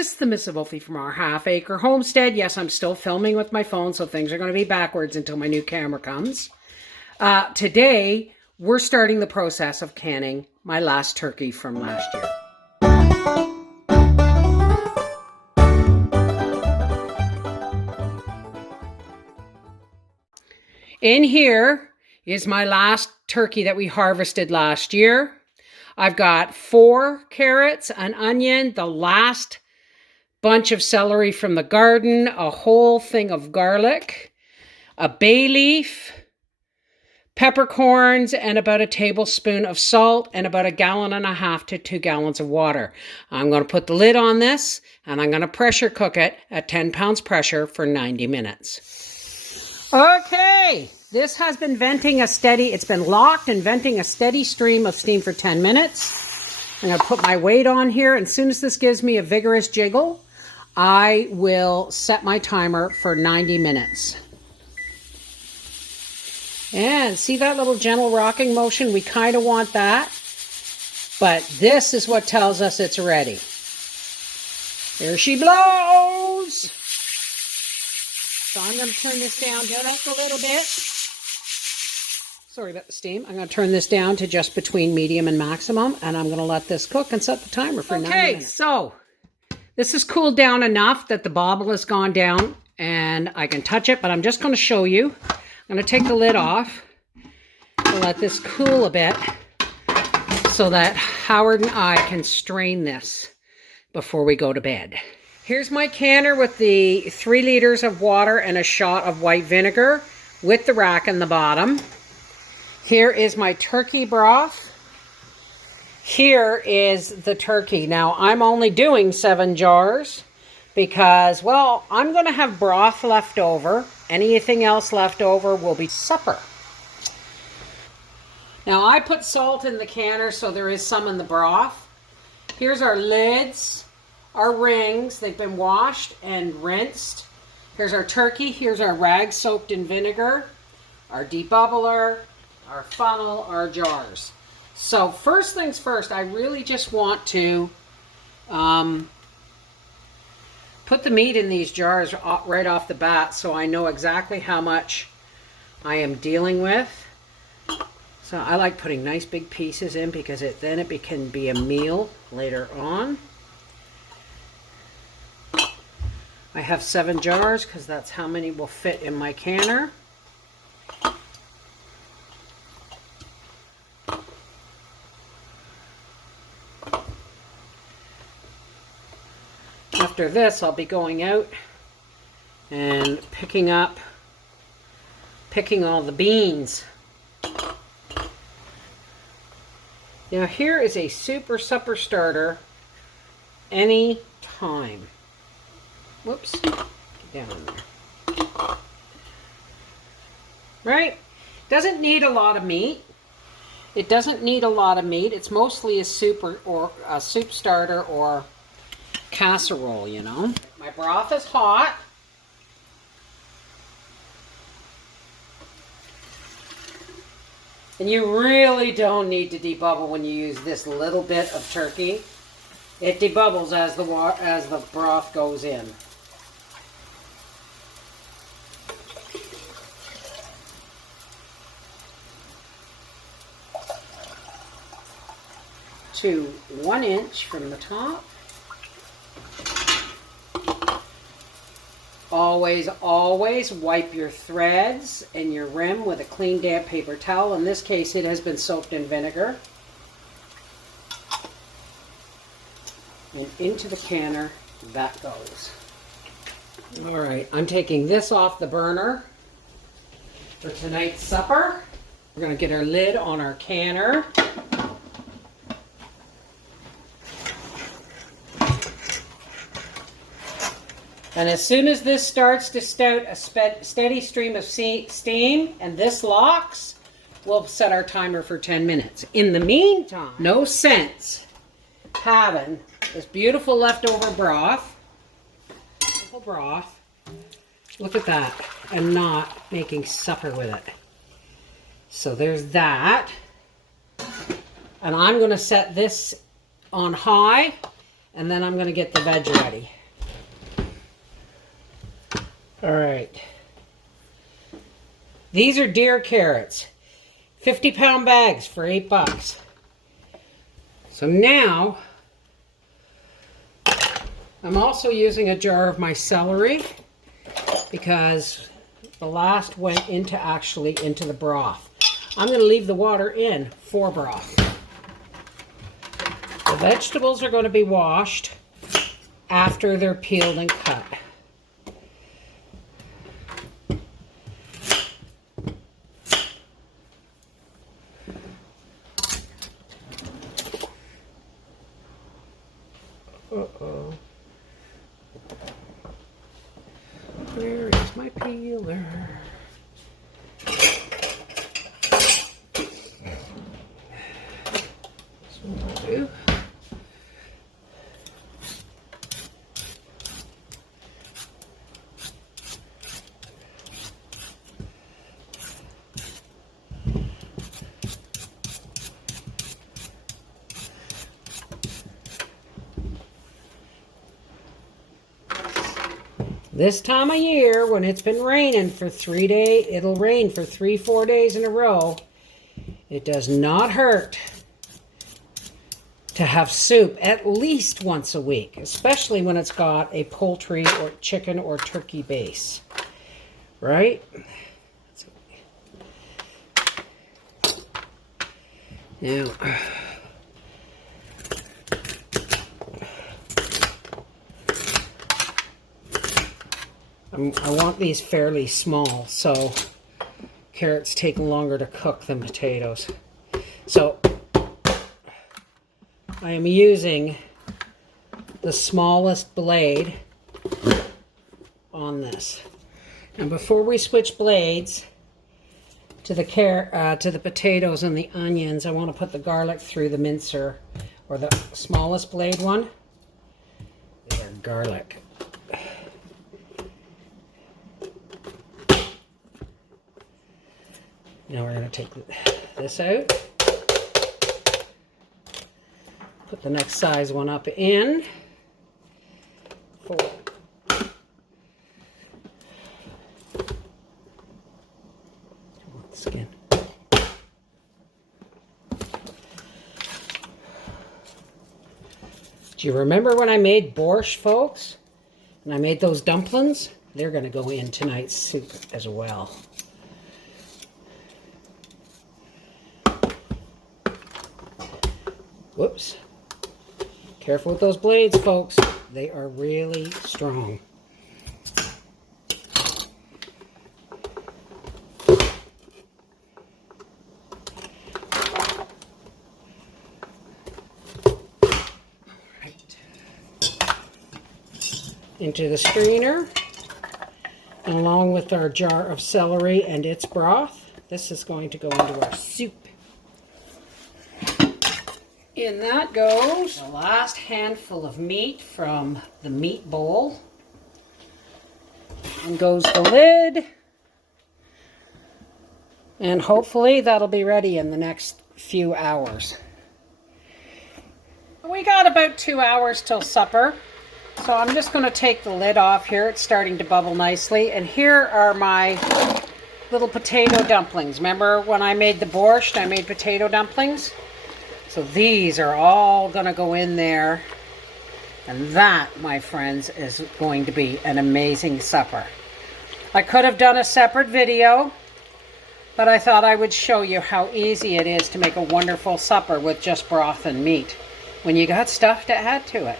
This is the MrsVolfie from our half-acre homestead. Yes, I'm still filming with my phone, so things are going to be backwards until my new camera comes. Today, we're starting the process of canning my last turkey from last year. In here is my last turkey that we harvested last year. I've got 4 carrots, an onion, the last bunch of celery from the garden, a whole thing of garlic, a bay leaf, peppercorns, and about a tablespoon of salt, and about 1.5 gallons to 2 gallons of water. I'm going to put the lid on this, and I'm going to pressure cook it at 10 pounds pressure for 90 minutes. Okay, this has been venting a steady, it's been locked and venting a steady stream of steam for 10 minutes. I'm going to put my weight on here, and as soon as this gives me a vigorous jiggle, I will set my timer for 90 minutes. And see that little gentle rocking motion? We kind of want that. But this is what tells us it's ready. There she blows! So I'm going to turn this down just a little bit. Sorry about the steam. I'm going to turn this down to just between medium and maximum. And I'm going to let this cook and set the timer for 90 minutes. Okay, so this has cooled down enough that the bobble has gone down and I can touch it, but I'm just going to show you. I'm going to take the lid off and let this cool a bit so that Howard and I can strain this before we go to bed. Here's my canner with the 3 liters of water and a shot of white vinegar with the rack in the bottom. Here is my turkey broth. Here is the turkey. Now, I'm only doing 7 jars because, well, I'm going to have broth left over. Anything else left over will be supper. Now, I put salt in the canner, so there is some in the broth. Here's our lids, our rings. They've been washed and rinsed. Here's our turkey. Here's our rag soaked in vinegar, our debubbler, our funnel, our jars. So first things first, I really just want to put the meat in these jars right off the bat so I know exactly how much I am dealing with. So I like putting nice big pieces in because then it can be a meal later on. I have 7 jars because that's how many will fit in my canner. After this, I'll be going out and picking all the beans. Now here is a super supper starter any time. Whoops, get down there. Right? Doesn't need a lot of meat. It doesn't need a lot of meat. It's mostly a soup starter or casserole, you know. My broth is hot. And you really don't need to debubble when you use this little bit of turkey. It debubbles as the broth goes in. To 1 inch from the top. Always, always wipe your threads and your rim with a clean damp paper towel. In this case, it has been soaked in vinegar. And into the canner that goes. All right, I'm taking this off the burner for tonight's supper. We're going to get our lid on our canner. And as soon as this starts to spout a steady stream of steam and this locks, we'll set our timer for 10 minutes. In the meantime, no sense having this beautiful leftover broth, look at that, and not making supper with it. So there's that. And I'm going to set this on high and then I'm going to get the veg ready. All right. These are deer carrots. 50-pound bags for $8. So now, I'm also using a jar of my celery because the last went into the broth. I'm going to leave the water in for broth. The vegetables are going to be washed after they're peeled and cut. Uh-oh. Where is my peeler? This one will do. This time of year, when it's been raining for 3 days, it'll rain for 3-4 days in a row. It does not hurt to have soup at least once a week, especially when it's got a poultry or chicken or turkey base, right? Now, I want these fairly small, so carrots take longer to cook than potatoes. So I am using the smallest blade on this. And before we switch blades to the potatoes and the onions, I want to put the garlic through the mincer, or the smallest blade one. There's garlic. Now we're going to take this out. Put the next size one up in. Skin. Do you remember when I made borscht, folks? And I made those dumplings? They're going to go in tonight's soup as well. Whoops. Careful with those blades, folks. They are really strong. Right. Into the strainer, and along with our jar of celery and its broth, this is going to go into our soup. In that goes the last handful of meat from the meat bowl. And goes the lid. And hopefully that'll be ready in the next few hours. We got about 2 hours till supper. So I'm just going to take the lid off here. It's starting to bubble nicely. And here are my little potato dumplings. Remember when I made the borscht, I made potato dumplings? So these are all going to go in there. And that, my friends, is going to be an amazing supper. I could have done a separate video, but I thought I would show you how easy it is to make a wonderful supper with just broth and meat when you got stuff to add to it.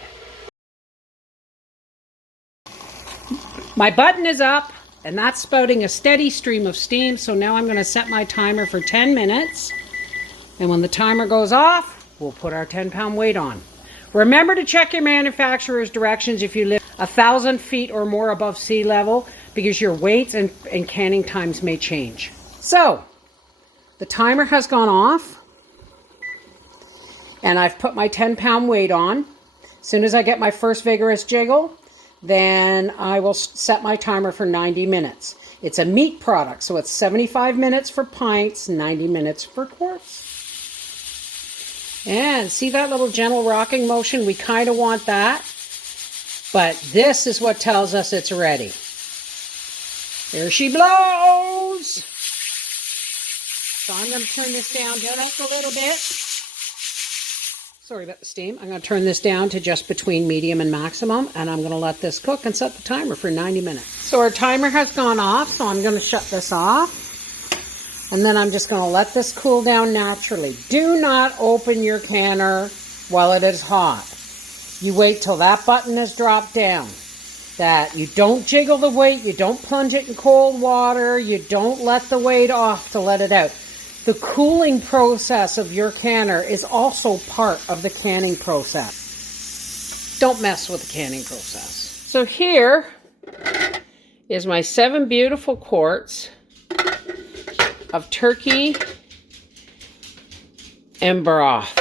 My button is up, and that's spouting a steady stream of steam, so now I'm going to set my timer for 10 minutes. And when the timer goes off, we'll put our 10-pound weight on. Remember to check your manufacturer's directions if you live 1,000 feet or more above sea level, because your weights and canning times may change. So, the timer has gone off, and I've put my 10-pound weight on. As soon as I get my first vigorous jiggle, then I will set my timer for 90 minutes. It's a meat product, so it's 75 minutes for pints, 90 minutes for quarts. And see that little gentle rocking motion? We kind of want that. But this is what tells us it's ready. There she blows. So I'm going to turn this down just a little bit. Sorry about the steam. I'm going to turn this down to just between medium and maximum. And I'm going to let this cook and set the timer for 90 minutes. So our timer has gone off. So I'm going to shut this off. And then I'm just going to let this cool down naturally. Do not open your canner while it is hot. You wait till that button is dropped down. That you don't jiggle the weight, you don't plunge it in cold water, you don't let the weight off to let it out. The cooling process of your canner is also part of the canning process. Don't mess with the canning process. So here is my 7 beautiful quarts of turkey and broth.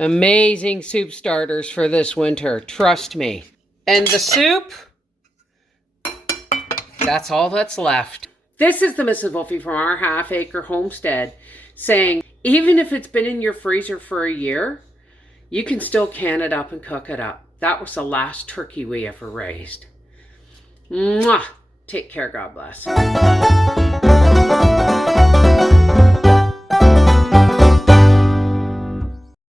Amazing soup starters for this winter, trust me. And the soup, that's all that's left. This is the Mrs. Wolfie from our half-acre homestead saying, even if it's been in your freezer for a year, you can still can it up and cook it up. That was the last turkey we ever raised. Mwah! Take care, God bless.